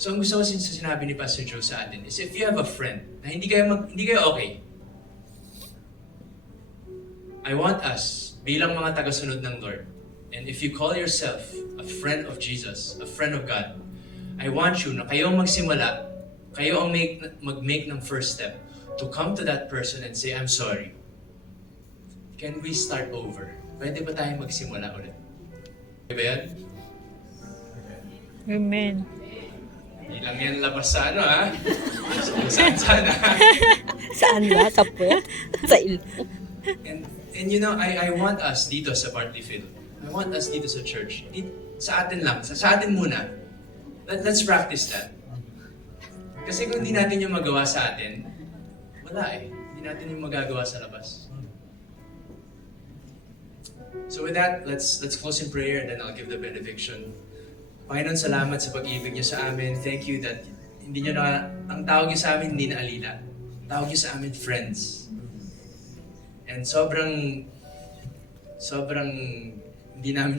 So ang gusto ko sinabi ni Pastor Joe sa atin is if you have a friend na hindi kayo okay, I want us bilang mga tagasunod ng Lord, and if you call yourself a friend of Jesus, a friend of God, I want you na kayo magsimula, kayo ang mag-make ng first step to come to that person and say, I'm sorry. Can we start over? Pwede ba tayong magsimula ulit? Okay ba yan? Amen. Hindi lang yan labas sa ano ha? Saan ha? Saan ba? Sa puwet? Sa ilong? And you know, I want us dito sa Bartley Field. I want us dito sa church. Sa atin lang. Sa atin muna. Let's practice that. Kasi kung hindi natin yung magawa sa atin, wala eh. Hindi natin yung magagawa sa labas. So with that, let's close in prayer and then I'll give the benediction. Panginoon, salamat sa pag-ibig niyo sa amin. Thank you that hindi niyo ang tawag niyo sa amin hindi na alila. Tawag niyo sa amin friends. And sobrang hindi namin